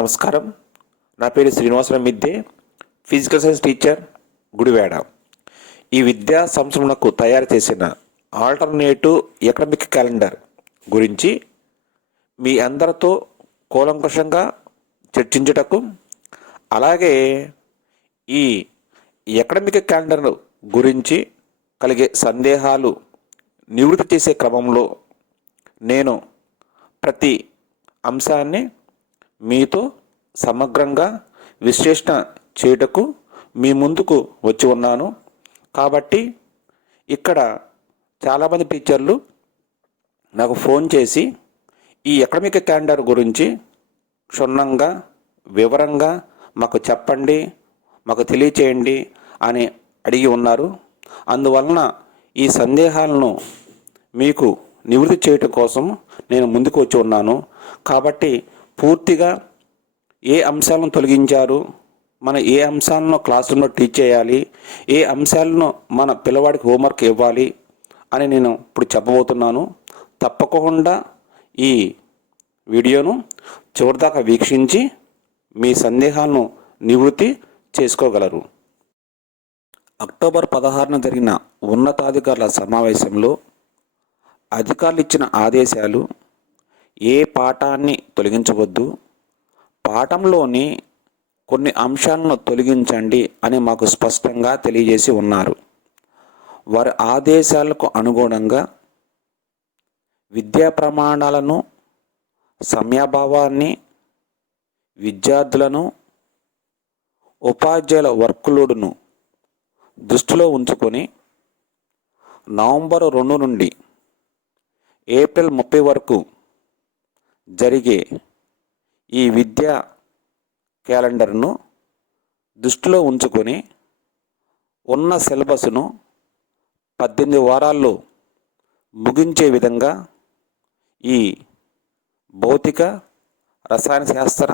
నమస్కారం. నా పేరు Srinivasarao మిద్దే, physical science teacher, Gudivada. ఈ విద్యా సంవత్సరంకు తయారు చేసిన ఆల్టర్నేటివ్ ఎకడమిక్ క్యాలెండర్ గురించి మీ అందరితో కూలంకషంగా చర్చించుటకు, అలాగే ఈ ఎకడమిక్ క్యాలెండర్ గురించి కలిగే సందేహాలు నివృత్తి చేసే క్రమంలో నేను ప్రతి అంశాన్ని మీతో సమగ్రంగా విశ్లేషణ చేయుటకు మీ ముందుకు వచ్చి ఉన్నాను. కాబట్టి ఇక్కడ చాలామంది టీచర్లు నాకు ఫోన్ చేసి ఈ ఎకడమిక్ క్యాలెండర్ గురించి క్షుణ్ణంగా వివరంగా మాకు చెప్పండి, మాకు తెలియచేయండి అని అడిగి ఉన్నారు. అందువలన ఈ సందేహాలను మీకు నివృత్తి చేయటం కోసం నేను ముందుకు వచ్చి ఉన్నాను. కాబట్టి పూర్తిగా ఏ అంశాలను తొలగించారు, మన ఏ అంశాలను క్లాస్ రూమ్లో టీచ్ చేయాలి, ఏ అంశాలను మన పిల్లవాడికి హోంవర్క్ ఇవ్వాలి అని నేను ఇప్పుడు చెప్పబోతున్నాను. తప్పకుండా ఈ వీడియోను చివరిదాకా వీక్షించి మీ సందేహాలను నివృత్తి చేసుకోగలరు. అక్టోబర్ 16న జరిగిన ఉన్నతాధికారుల సమావేశంలో అధికారులు ఇచ్చిన ఆదేశాలు ఏ పాఠాన్ని తొలగించవద్దు, పాఠంలోని కొన్ని అంశాలను తొలగించండి అని మాకు స్పష్టంగా తెలియజేసి ఉన్నారు. వారి ఆదేశాలకు అనుగుణంగా విద్యా ప్రమాణాలను, సమయాభావాన్ని, విద్యార్థులను, ఉపాధ్యాయుల వర్క్లోడ్ను దృష్టిలో ఉంచుకొని నవంబర్ 2 నుండి ఏప్రిల్ 30 వరకు జరిగే ఈ విద్యా క్యాలెండర్ను దృష్టిలో ఉంచుకొని ఉన్న సిలబస్ను 18 వారాల్లో ముగించే విధంగా ఈ భౌతిక, రసాయన శాస్త్ర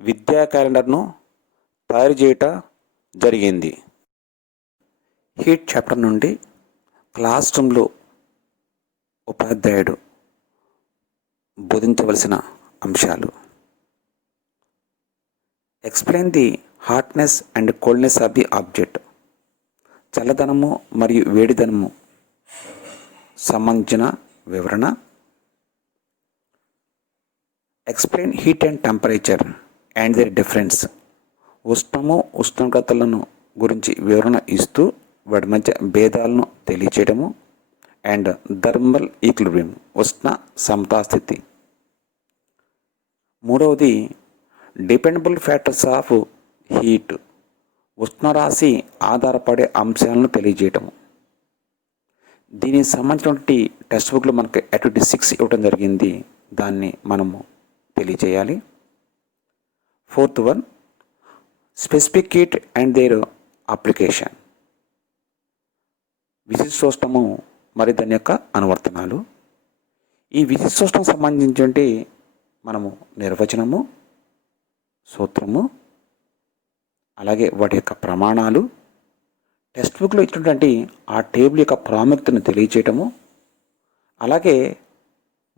విద్యా క్యాలెండర్ను తయారు చేయటం జరిగింది. హీట్ చాప్టర్ నుండి క్లాస్ రూమ్లో ఉపాధ్యాయుడు బోధించవలసిన అంశాలు. Explain the hotness and coldness of the object. చల్లదనము మరియు వేడిదనము సంబంధించిన వివరణ. Explain heat and temperature and their difference. ఉష్ణము, ఉష్ణోగ్రతలను గురించి వివరణ ఇస్తూ వాటి మధ్య భేదాలను తెలియచేయడము. అండ్ థర్మల్ ఈక్విలిబ్రియం, ఉష్ణ సమతాస్థితి. మూడవది డిపెండబుల్ ఫ్యాక్టర్స్ ఆఫ్ హీట్, ఉష్ణరాశి ఆధారపడే అంశాలను తెలియజేయటం. దీనికి సంబంధించినటువంటి టెక్స్ట్ బుక్లో మనకి యాక్టివిటీ 6 ఇవ్వడం జరిగింది, దాన్ని మనము తెలియజేయాలి. Fourth one specific heat and their application. విశిష్టోష్ణము మరి దాని యొక్క అనువర్తనాలు. ఈ విశిష్టోష్ణం సంబంధించి మనము నిర్వచనము, సూత్రము, అలాగే వాటి యొక్క ప్రమాణాలు, టెక్స్ట్ బుక్లో ఇచ్చినటువంటి ఆ టేబుల్ యొక్క ప్రాముఖ్యతను తెలియచేయటము, అలాగే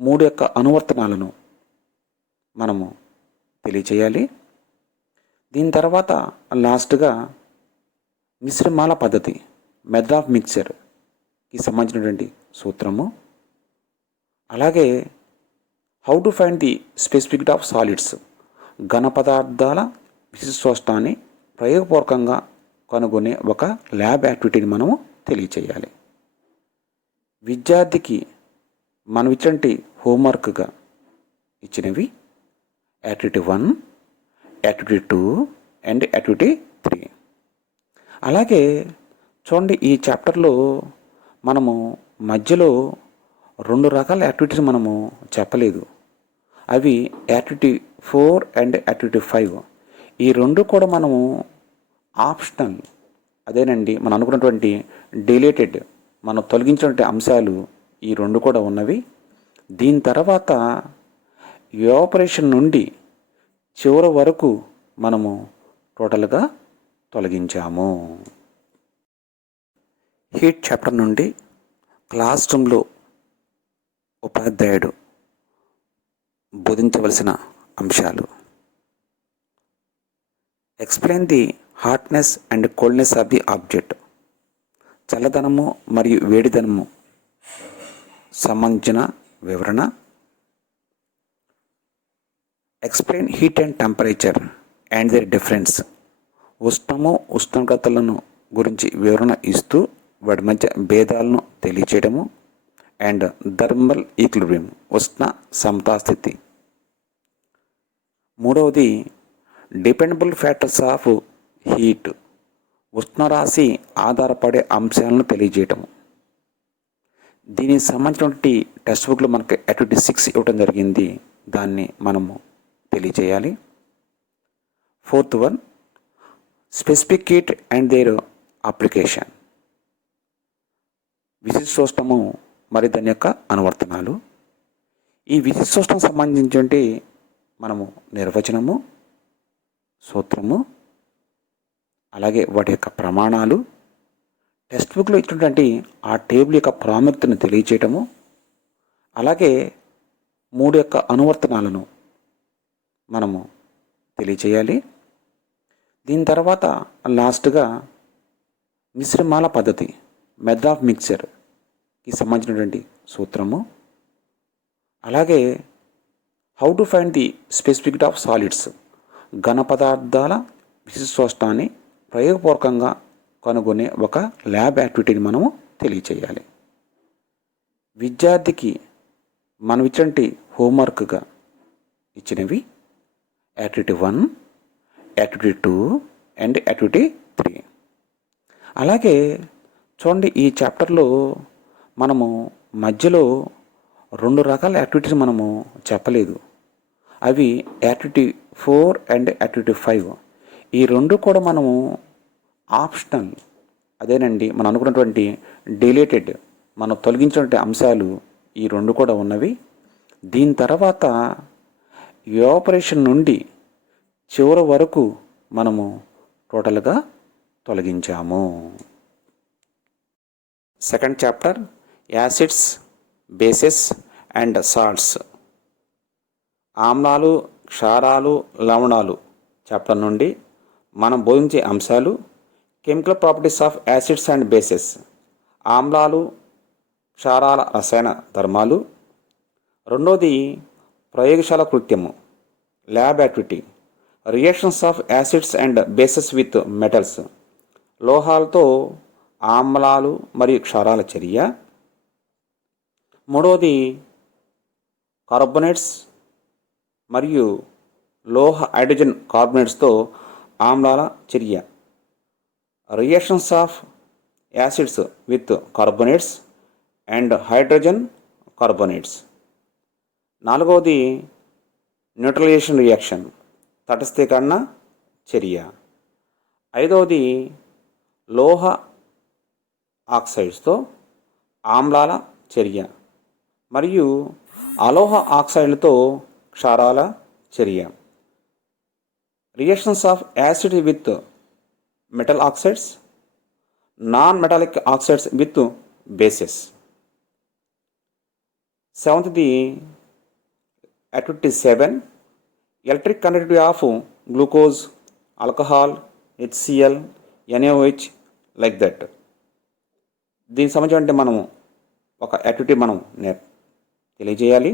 3 యొక్క అనువర్తనాలను మనము తెలియచేయాలి. దీని తర్వాత లాస్ట్గా మిశ్రమాల పద్ధతి, మెథడ్ ఆఫ్ మిక్చర్కి సంబంధించినటువంటి సూత్రము, అలాగే how to find the specific of solids, ఘన పదార్థాల విశిష్టోష్ణాన్ని ప్రయోగపూర్వకంగా కనుగొనే ఒక ల్యాబ్ యాక్టివిటీని మనము తెలియచేయాలి. విద్యార్థికి మనం ఇచ్చినటువంటి హోంవర్క్గా ఇచ్చినవి యాక్టివిటీ 1, యాక్టివిటీ 2 అండ్ యాక్టివిటీ 3. అలాగే చూడండి, ఈ చాప్టర్లో మనము మధ్యలో 2 రకాల యాక్టివిటీస్ మనము చెప్పలేదు. అవి యాక్టివిటీ 4 అండ్ యాక్టివిటీ 5. ఈ 2 కూడా మనము ఆప్షనల్. అదేనండి, మనం అనుకున్నటువంటి డిలేటెడ్, మనం తొలగించినటువంటి అంశాలు ఈ 2 కూడా ఉన్నవి. దీని తర్వాత ఎవాపరేషన్ నుండి చివరి వరకు మనము టోటల్గా తొలగించాము. హీట్ చాప్టర్ నుండి క్లాస్ రూమ్లో ఉపాధ్యాయుడు బోధించవలసిన అంశాలు. Explain the hotness and coldness of the object. చల్లదనము మరియు వేడిదనము సంబంధించిన వివరణ. Explain heat and temperature and their difference. ఉష్ణము ఉష్ణోగ్రతలను గురించి వివరణ ఇస్తూ వాటి మధ్య భేదాలను తెలియచేయడము. అండ్ థర్మల్ ఈక్విలిబ్రియం, ఉష్ణ సమతాస్థితి. మూడవది డిపెండబుల్ ఫ్యాక్టర్స్ ఆఫ్ హీట్, ఉష్ణరాశి ఆధారపడే అంశాలను తెలియజేయటము. దీనికి సంబంధించినటువంటి టెక్స్ట్ బుక్లో మనకు యాక్టివిటీ 6 ఇవ్వడం జరిగింది, దాన్ని మనము తెలియజేయాలి. Fourth one, specific heat and their application. విశిష్టోష్ణము మరి దాని యొక్క అనువర్తనాలు. ఈ విశిష్టోష్ణం సంబంధించి మనము నిర్వచనము, సూత్రము, అలాగే వాటి యొక్క ప్రమాణాలు, టెక్స్ట్ బుక్లో ఇచ్చినటువంటి ఆ టేబుల్ యొక్క ప్రాముఖ్యతను తెలియచేయటము, అలాగే 3 యొక్క అనువర్తనాలను మనము తెలియచేయాలి. దీని తర్వాత లాస్ట్గా మిశ్రమాల పద్ధతి, మెథడ్ ఆఫ్ మిక్చర్కి సంబంధించినటువంటి సూత్రము, అలాగే how to find the specific of solids, ఘన పదార్థాల విశిష్టోష్ణాన్ని ప్రయోగపూర్వకంగా కనుగొనే ఒక ల్యాబ్ యాక్టివిటీని మనము తెలియచేయాలి. విద్యార్థికి మనం ఇచ్చినటువంటి హోంవర్క్గా ఇచ్చినవి యాక్టివిటీ 1, యాక్టివిటీ 2 అండ్ యాక్టివిటీ 3. అలాగే చూడండి, ఈ చాప్టర్లో మనము మధ్యలో 2 రకాల యాక్టివిటీస్ మనము చెప్పలేదు. అవి యాక్టివిటీ 4 అండ్ యాక్టివిటీ 5. ఈ 2 కూడా మనము ఆప్షనల్. అదేనండి, మనం అనుకున్నటువంటి డిలేటెడ్, మనం తొలగించినటువంటి అంశాలు ఈ 2 కూడా ఉన్నవి. దీని తర్వాత ఎవాపరేషన్ నుండి చివరి వరకు మనము టోటల్గా తొలగించాము. Second chapter acids, bases and salts. ఆమ్లాలు, క్షారాలు, లవణాలు చాప్టర్ నుండి మనం బోధించే అంశాలు. Chemical properties of acids and bases, ఆమ్లాలు క్షారాల రసాయన ధర్మాలు. రెండోది ప్రయోగశాల కృత్యము, lab activity, reactions of acids and bases with metals, లోహాలతో ఆమ్లాలు మరియు క్షారాల చర్య. మూడవది కార్బోనేట్స్ మరియు లోహ హైడ్రోజన్ కార్బోనేట్స్తో ఆమ్లాల చర్య, reactions of acids with carbonates and hydrogen carbonates. నాలుగవది న్యూట్రలైజేషన్ రియాక్షన్, తటస్థీకరణ చర్య. ఐదవది లోహ ఆక్సైడ్స్తో ఆమ్లాల చర్య మరియు అలోహ ఆక్సైడ్లతో క్షారాల చర్య, reactions of acid with metal oxides, non metallic oxides with bases. Seventh the activity 7, electric conductivity of glucose, alcohol, HCl, NaOH like that. దీనికి సంబంధించి మనము ఒక యాక్టివిటీ మనం తెలియజేయాలి.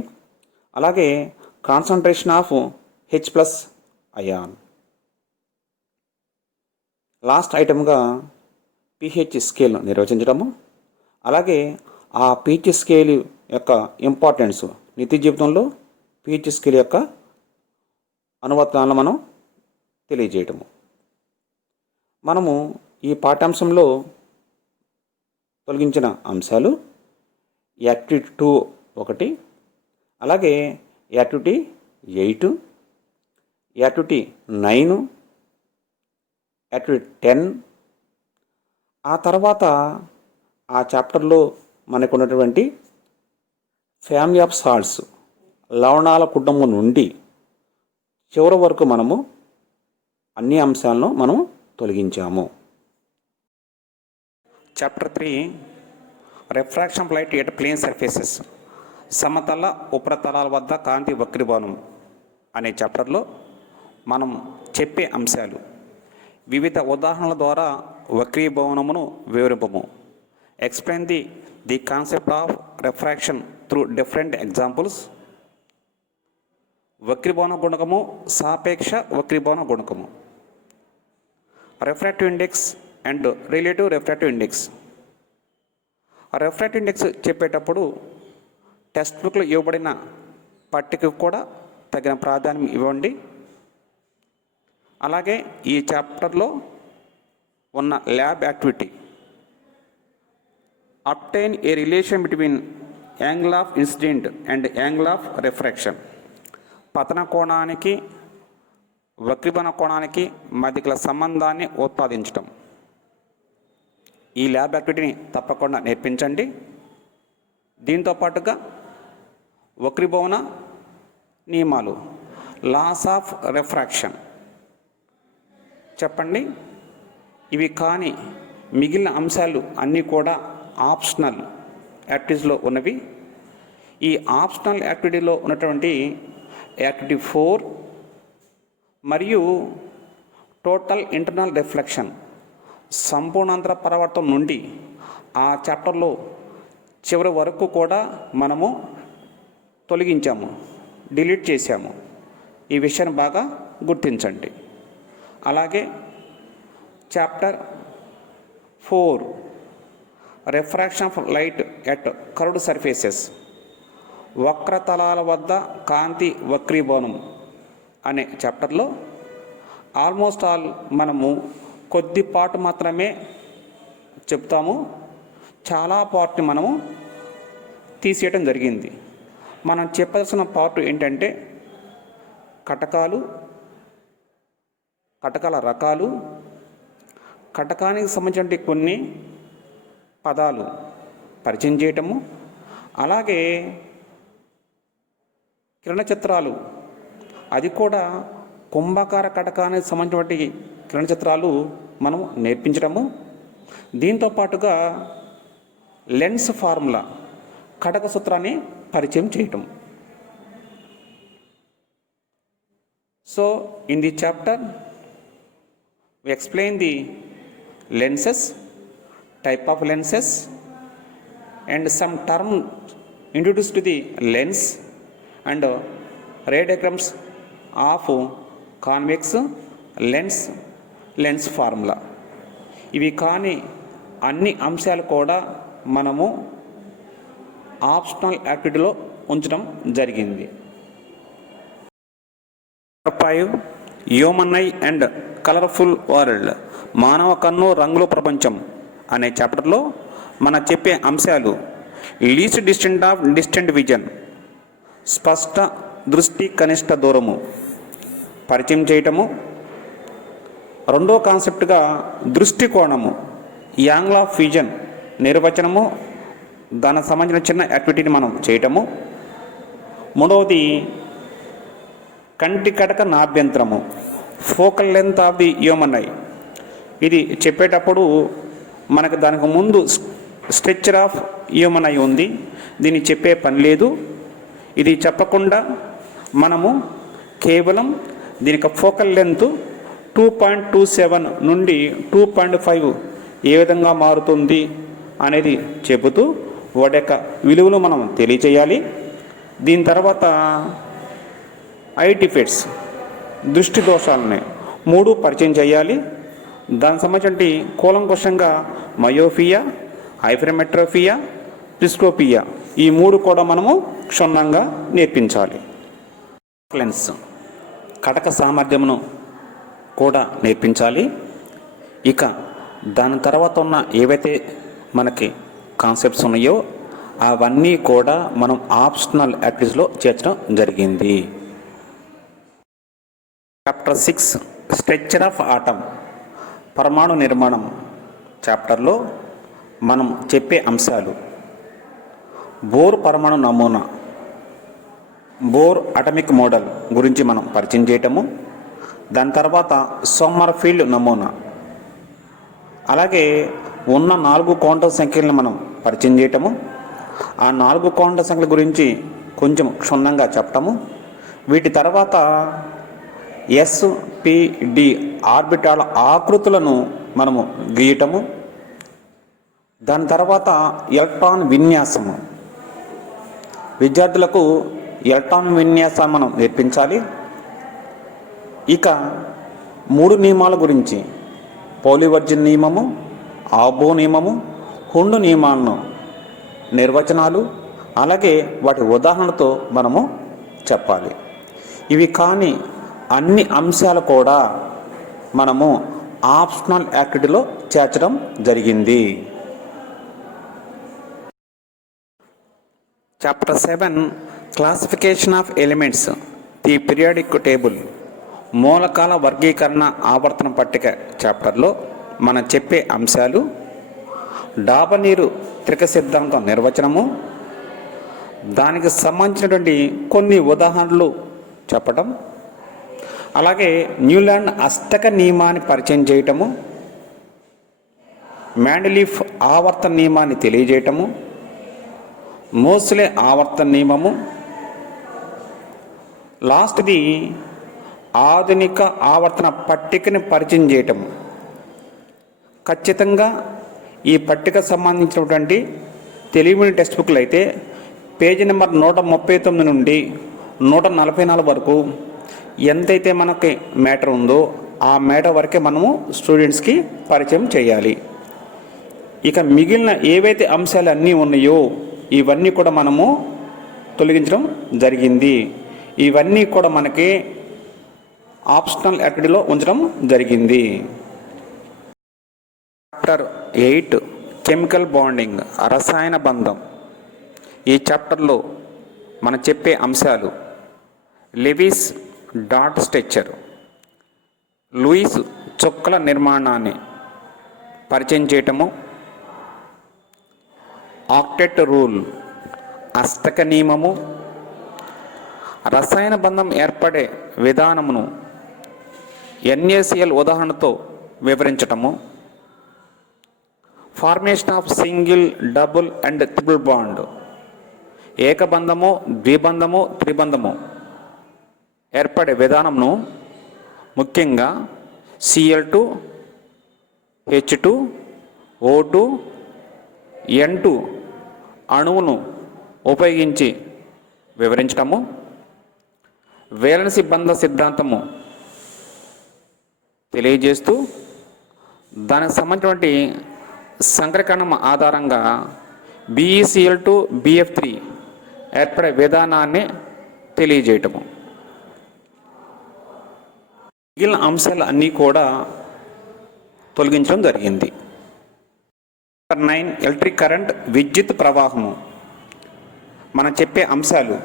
అలాగే concentration of H+ ion. Last ఐటమ్గా pH స్కేల్ను నిర్వచించడము, అలాగే ఆ pH స్కేల్ యొక్క ఇంపార్టెన్స్, నిత్య జీవితంలో pH స్కేల్ యొక్క అనువర్తనాలను మనం తెలియజేయటము. మనము ఈ పాఠ్యాంశంలో తొలగించిన అంశాలు యాక్టివిటీ 2 ఒకటి, అలాగే యాక్టివిటీ 8, యాక్టివిటీ 9, యాక్టివిటీ 10. ఆ తర్వాత ఆ చాప్టర్లో మనకు ఉన్నటువంటి ఫ్యామిలీ ఆఫ్ సాల్ట్స్, లవణాల కుటుంబం నుండి చివరి వరకు మనము అన్ని అంశాలను మనం తొలగించాము. Chapter 3 refraction of light at plane surfaces, సమతల ఉపరితలాల వద్ద కాంతి వక్రీభవనం అనే చాప్టర్లో మనం చెప్పే అంశాలు వివిధ ఉదాహరణల ద్వారా వక్రీభవనమును వివరింపము. Explain the concept of refraction through different examples. వక్రీభవన గుణకము, సాపేక్ష వక్రీభవన గుణకము, refractive index and relative refractive index. Refractive index చెప్పేటప్పుడు టెక్స్ట్ బుక్లో ఇవ్వబడిన పట్టికకు కూడా తగిన ప్రాధాన్యం ఇవ్వండి. అలాగే ఈ చాప్టర్లో ఉన్న lab activity, obtain A relation between angle of incident and angle of refraction. పతన కోణానికి వక్రీభవన కోణానికి మధ్య గల సంబంధాన్ని ఉత్పాదించడం. ఈ ల్యాబ్ యాక్టివిటీని తప్పకుండా నేర్పించండి. దీంతో పాటుగా వక్రీభవన నియమాలు, లాస్ ఆఫ్ రిఫ్రాక్షన్ చెప్పండి. ఇవి కానీ మిగిలిన అంశాలు అన్నీ కూడా ఆప్షనల్ యాక్టివిటీస్లో ఉన్నవి. ఈ ఆప్షనల్ యాక్టివిటీలో ఉన్నటువంటి యాక్టివిటీ 4 మరియు టోటల్ ఇంటర్నల్ రిఫ్లెక్షన్, సంపూర్ణాంతర పరావర్తనం నుండి ఆ చాప్టర్లో చివరి వరకు కూడా మనము తొలగించాము, డిలీట్ చేశాము. ఈ విషయాన్ని బాగా గుర్తించండి. అలాగే chapter 4 refraction of light at curved surfaces, వక్రతలాల వద్ద కాంతి వక్రీభవనం అనే చాప్టర్లో ఆల్మోస్ట్ ఆల్ మనము కొద్దిపాటు మాత్రమే చెప్తాము, చాలా పార్ట్ని మనము తీసేయడం జరిగింది. మనం చెప్పాల్సిన పార్ట్ ఏంటంటే కటకాల రకాలు, కటకానికి సంబంధించిన కొన్ని పదాలు పరిచయం చేయటము, అలాగే కిరణ చిత్రాలు, అది కూడా కుంభాకార కటకానికి సంబంధించినటువంటి కిరణ చిత్రాలు మనం నేర్పించడము. దీంతో పాటుగా లెన్స్ ఫార్ములా, కటక సూత్రాన్ని పరిచయం చేయటం. So in the chapter we explain the lenses, type of lenses, and some term introduced to the lens, and ray diagrams of convex lens formula. ఇవి కానీ అన్ని అంశాలు కూడా మనము ఆప్షనల్ యాక్టివిటీలో ఉంచడం జరిగింది. 5 human eye and colourful world, మానవ కన్ను రంగుల ప్రపంచం అనే చాప్టర్లో మనం చెప్పే అంశాలు least distant of distant vision, స్పష్ట దృష్టి కనిష్ట దూరము పరిచయం చేయటము. రెండో కాన్సెప్ట్గా దృష్టికోణము, యాంగిల్ ఆఫ్ విజన్ నిర్వచనము, దానికి సంబంధించిన చిన్న యాక్టివిటీని మనం చేయటము. మూడవది కంటి కటక నాభ్యంతరము, focal length of the human eye. ఇది చెప్పేటప్పుడు మనకు దానికి ముందు స్ట్రక్చర్ ఆఫ్ హ్యూమన్ ఐ ఉంది, దీన్ని చెప్పే పని లేదు. ఇది చెప్పకుండా మనము కేవలం దీనికి ఫోకల్ లెంత్ 2.27 నుండి 2.5 ఏ విధంగా మారుతుంది అనేది చెబుతూ వాటి యొక్క విలువలు మనం తెలియచేయాలి. దీని తర్వాత ఐ డిఫెక్ట్స్, దృష్టి దోషాలని 3 పరిచయం చేయాలి. దానికి సంబంధించి కూలంకషంగా మయోఫియా, హైపర్మెట్రోఫియా, ప్రిస్కోపియా ఈ 3 కూడా మనము క్షుణ్ణంగా నేర్పించాలి. లెన్స్ కటక సామర్థ్యమును కూడా నేర్పించాలి. ఇక దాని తర్వాత ఉన్న ఏవైతే మనకి కాన్సెప్ట్స్ ఉన్నాయో అవన్నీ కూడా మనం ఆప్షనల్ యాక్టివిటీస్లో చేర్చడం జరిగింది. చాప్టర్ 6 స్ట్రక్చర్ ఆఫ్ ఆటమ్, పరమాణు నిర్మాణం చాప్టర్లో మనం చెప్పే అంశాలు బోర్ పరమాణు నమూనా, బోర్ అటమిక్ మోడల్ గురించి మనం పరిచయం చేయటము. దాని తర్వాత సోమర్ఫీల్డ్ నమూనా, అలాగే ఉన్న 4 క్వాంటం సంఖ్యలను మనం పరిచయం చేయటము. ఆ 4 క్వాంటం సంఖ్యల గురించి కొంచెం క్షుణ్ణంగా చెప్పటము. వీటి తర్వాత ఎస్పిడి ఆర్బిటాల ఆకృతులను మనము గీయటము. దాని తర్వాత ఎలక్ట్రాన్ విన్యాసము, విద్యార్థులకు ఎలక్ట్రాన్ విన్యాసాన్ని మనం నేర్పించాలి. ఇక 3 నియమాల గురించి, పౌలివర్జన్ నియమము, ఆబో నియమము, హుండు నియమాలను నిర్వచనాలు, అలాగే వాటి ఉదాహరణతో మనము చెప్పాలి. ఇవి కానీ అన్ని అంశాలు కూడా మనము ఆప్షనల్ యాక్టివిటీలో చేర్చడం జరిగింది. Chapter 7 classification of elements, the periodic table, మూలకాల వర్గీకరణ ఆవర్తన పట్టిక చాప్టర్లో మనం చెప్పే అంశాలు డాబనీరు త్రిక సిద్ధాంతం నిర్వచనము, దానికి సంబంధించినటువంటి కొన్ని ఉదాహరణలు చెప్పటం, అలాగే న్యూలాండ్ అష్టక నియమాన్ని పరిచయం చేయటము, మ్యాండెలీఫ్ ఆవర్తన నియమాన్ని తెలియజేయటము, మోస్లే ఆవర్తన నియమము, లాస్ట్ది ఆధునిక ఆవర్తన పట్టికని పరిచయం చేయటము. ఖచ్చితంగా ఈ పట్టిక సంబంధించినటువంటి తెలుగు టెక్స్ట్ బుక్లు అయితే పేజీ నెంబర్ 139 నుండి 144 వరకు ఎంతైతే మనకి మ్యాటర్ ఉందో ఆ మ్యాటర్ వరకే మనము స్టూడెంట్స్కి పరిచయం చేయాలి. ఇక మిగిలిన ఏవైతే అంశాలు అన్నీ ఉన్నాయో ఇవన్నీ కూడా మనము తొలగించడం జరిగింది. ఇవన్నీ కూడా మనకి ఆప్షనల్ యాక్టివిటీలో ఉంచడం జరిగింది. చాప్టర్ 8 కెమికల్ బాండింగ్, రసాయన బంధం. ఈ చాప్టర్లో మనం చెప్పే అంశాలు లెవిస్ డాట్ స్ట్రక్చర్, లూయిస్ చుక్కల నిర్మాణాన్ని పరిచయం చేయటము, ఆక్టెట్ రూల్, అష్టక నియమము, రసాయన బంధం ఏర్పడే విధానమును NaCl ఉదాహరణతో వివరించటము, formation of single, double and triple bond, ఏకబంధము, ద్విబంధము, త్రిబంధము ఏర్పడే విధానమును ముఖ్యంగా Cl2, H2, O2, N2 అణువును ఉపయోగించి వివరించటము, వేలెన్సీ బంధ సిద్ధాంతము తెలియజేస్తూ దానికి సంబంధించినటువంటి సంక్రకణం ఆధారంగా BeCl2, BF3 ఏర్పడే విధానాన్ని తెలియజేయటము. మిగిలిన అంశాలు అన్నీ కూడా తొలగించడం జరిగింది. 9 ఎలక్ట్రిక్ కరెంట్, విద్యుత్ ప్రవాహము. మనం చెప్పే అంశాలు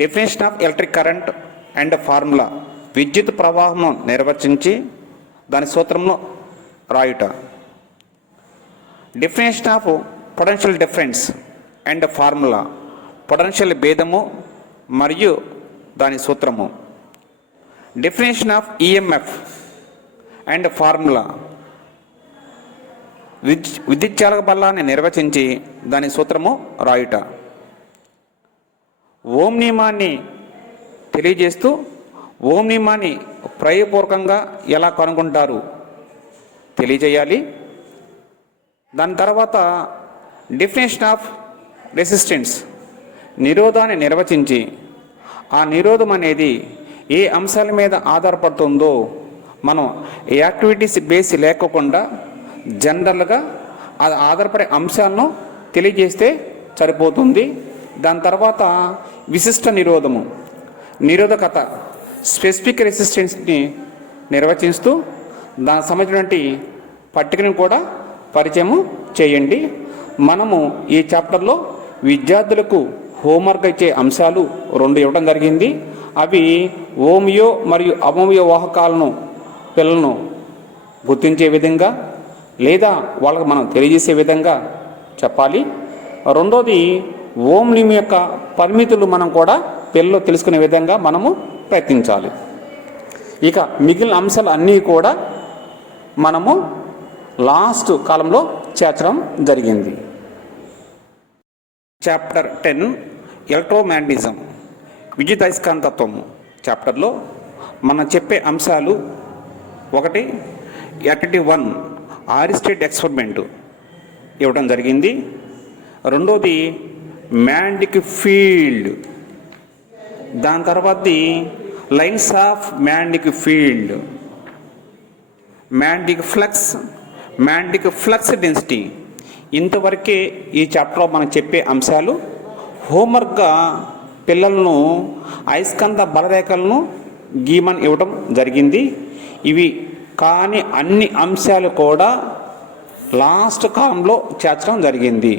definition of electric current and formula, విద్యుత్ ప్రవాహము నిర్వచించి దాని సూత్రంలో రాయుట, definition of potential difference and formula, potential భేదము మరియు దాని సూత్రము, definition of EMF and formula, విద్యుచ్చాలక బలాన్ని నిర్వచించి దాని సూత్రము రాయుట, ఓం నియమాన్ని తెలియజేస్తూ ఓం నియమాన్ని ప్రయోగపూర్వకంగా ఎలా కనుగొంటారు తెలియజేయాలి. దాని తర్వాత డెఫినేషన్ ఆఫ్ రెసిస్టెన్స్, నిరోధాన్ని నిర్వచించి ఆ నిరోధం అనేది ఏ అంశాల మీద ఆధారపడుతుందో మనం యాక్టివిటీస్ బేస్ లేకోకుండా జనరల్గా అది ఆధారపడే అంశాలను తెలియజేస్తే సరిపోతుంది. దాని తర్వాత విశిష్ట నిరోధము, నిరోధకత, స్పెసిఫిక్ రెసిస్టెన్స్ని నిర్వచిస్తూ దానికి సంబంధించినటువంటి పట్టికను కూడా పరిచయం చేయండి. మనము ఈ చాప్టర్లో విద్యార్థులకు హోంవర్క్ ఇచ్చే అంశాలు 2 ఇవ్వడం జరిగింది. అవి ఓమియో మరియు అవోమియో వాహకాలను పిల్లలను గుర్తించే విధంగా లేదా వాళ్ళకు మనం తెలియజేసే విధంగా చెప్పాలి. రెండోది ఓం నియమం యొక్క పరిమితులు మనం కూడా పిల్లలు తెలుసుకునే విధంగా మనము ప్రయత్నించాలి. ఇక మిగిలిన అంశాలు అన్నీ కూడా మనము లాస్ట్ కాలంలో చేర్చడం జరిగింది. చాప్టర్ 10 ఎలక్ట్రోమాగ్నెటిజం, విద్యుదయస్కాంతత్వము చాప్టర్లో మనం చెప్పే అంశాలు ఒకటి యాక్టివిటీ 1 ఆరిస్టేట్ ఎక్స్పెరిమెంట్ ఇవ్వడం జరిగింది. రెండోది మ్యాండిక్ ఫీల్డ్, దాని తర్వాతది lines of magnetic field, మ్యాండిక్ flux density. ఇంతవరకే ఈ చాప్టర్లో మనం చెప్పే అంశాలు. హోంవర్క్గా పిల్లలను అయస్కాంత బలరేఖలను గీమని ఇవ్వడం జరిగింది. ఇవి కానీ అన్ని అంశాలు కూడా లాస్ట్ కాలంలో చేర్చడం జరిగింది.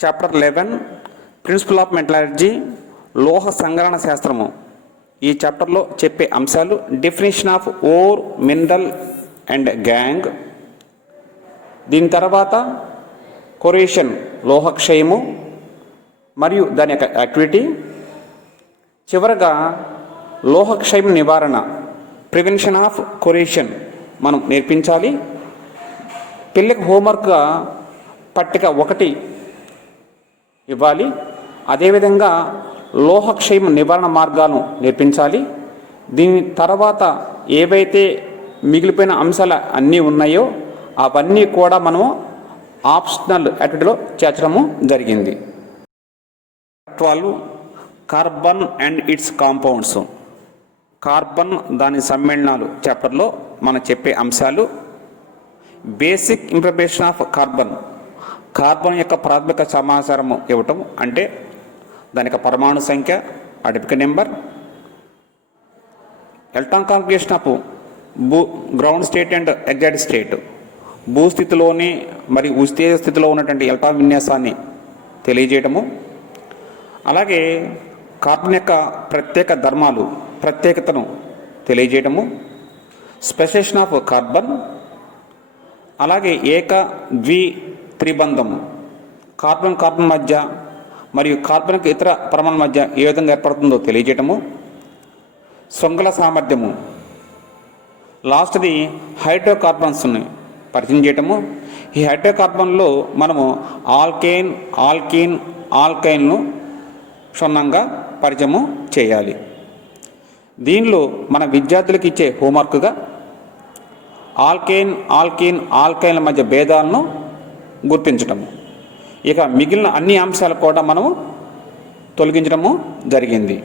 చాప్టర్ 11 ప్రిన్సిపల్ ఆఫ్ మెటలర్జీ, లోహ సంగ్రహణ శాస్త్రము. ఈ చాప్టర్లో చెప్పే అంశాలు definition of ore, mineral and gangue. దీని తర్వాత కొరేషన్, లోహక్షయము మరియు దాని యొక్క యాక్టివిటీ. చివరగా లోహక్షయం నివారణ, ప్రివెన్షన్ ఆఫ్ కొరేషన్ మనం నేర్పించాలి. పిల్లకి హోంవర్క్గా పట్టిక 1 ఇవ్వాలి. అదేవిధంగా లోహక్షయం నివారణ మార్గాలను నేర్పించాలి. దీని తర్వాత ఏవైతే మిగిలిపోయిన అంశాలు అన్నీ ఉన్నాయో అవన్నీ కూడా మనము ఆప్షనల్ యాక్టివిటీలో చేర్చడము జరిగింది. 12 carbon and its compounds, carbon దాని సమ్మేళనాలు చాప్టర్లో మనం చెప్పే అంశాలు. Basic information of carbon, carbon యొక్క ప్రాథమిక సమాచారము ఇవ్వటం అంటే దాని యొక్క పరమాణు సంఖ్య, atomic number. Electron configuration of ground state and excited state, భూస్థితిలోని మరియు ఉత్తేజ స్థితిలో ఉన్నటువంటి ఎలక్ట్రాన్ విన్యాసాన్ని తెలియజేయటము. అలాగే కార్బన్ యొక్క ప్రత్యేక ధర్మాలు, ప్రత్యేకతను తెలియజేయటము. Specialisation of carbon. అలాగే ఏక ద్వి త్రిబంధము, కార్బన్ కార్బన్ మధ్య మరియు కార్బన్కి ఇతర పరమాణుల మధ్య ఏ విధంగా ఏర్పడుతుందో తెలియజేయటము. శృంఖల సామర్థ్యము. లాస్ట్ది హైడ్రోకార్బన్స్ని పరిచయం చేయటము. ఈ హైడ్రోకార్బన్లో మనము ఆల్కేన్, ఆల్కైన్ను క్షుణ్ణంగా పరిచయము చేయాలి. దీనిలో మన విద్యార్థులకు ఇచ్చే హోంవర్క్గా ఆల్కైన్ల మధ్య భేదాలను గుర్తించటము. ఇక మిగిలిన అన్ని అంశాలు కూడా మనము తొలగించడము జరిగింది.